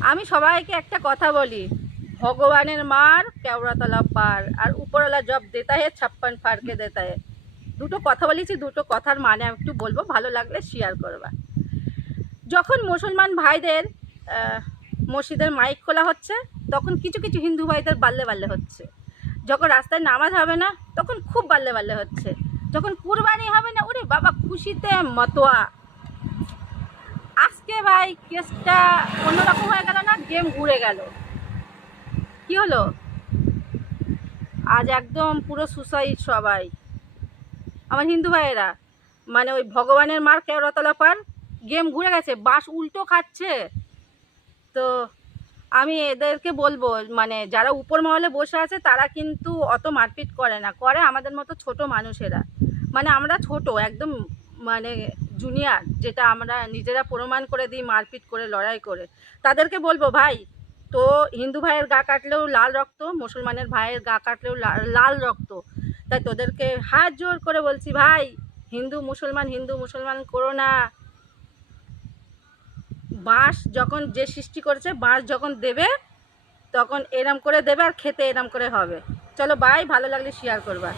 আমি সবাইকে একটা কথা বলি, ভগবানের মার কেওড়াতলা পার, আর উপরওয়ালা জব দেতা হে 56 ফাড়কে দেতা হে। দুটো কথা বলেছি, দুটো কথার মানে আমি একটু বলবো, ভালো লাগলে শেয়ার করবা। যখন মুসলমান ভাইদের মসজিদের মাইক খোলা হচ্ছে, তখন কিছু কিছু হিন্দু ভাইদের বাল্লে বাল্লে হচ্ছে। যখন রাস্তায় নামাজ হবে না, তখন খুব বাল্লে বাল্লে হচ্ছে। যখন কুরবানি হবে না, ওরে বাবা খুশিতে মতোয়া। আজকে ভাই কেসটা অন্যরকম হয়ে গেল না, গেম ঘুরে গেল। কি হলো, আজ একদম পুরো সুসাইড সবাই আমার হিন্দু ভাইয়েরা। মানে ওই ভগবানের মার কেওড়াতলা পার, গেম ঘুরে গেছে, বাস উল্টো খাচ্ছে। তো আমি এদেরকে বলবো, মানে যারা উপর মহলে বসে আছে তারা কিন্তু অত মারপিট করে না, করে আমাদের মতো ছোট মানুষেরা। মানে আমরা ছোট একদম, মানে জুনিয়র, যেটা আমরা নিজেরা প্রমাণ করে দিই মারপিট করে, লড়াই করে। তাদেরকে বলবো, ভাই তো হিন্দু ভাইয়ের গা কাটলেও লাল রক্ত, মুসলমানের ভাইয়ের গা কাটলেও লাল রক্ত। তাই তোদেরকে হাত জোর করে বলছি, ভাই হিন্দু মুসলমান করো না। বাঁশ যখন যে সৃষ্টি করেছে, বাঁশ যখন দেবে তখন এরম করে দেবে, আর খেতে এরম করে হবে। চলো বাই, ভালো লাগলে শেয়ার করবা।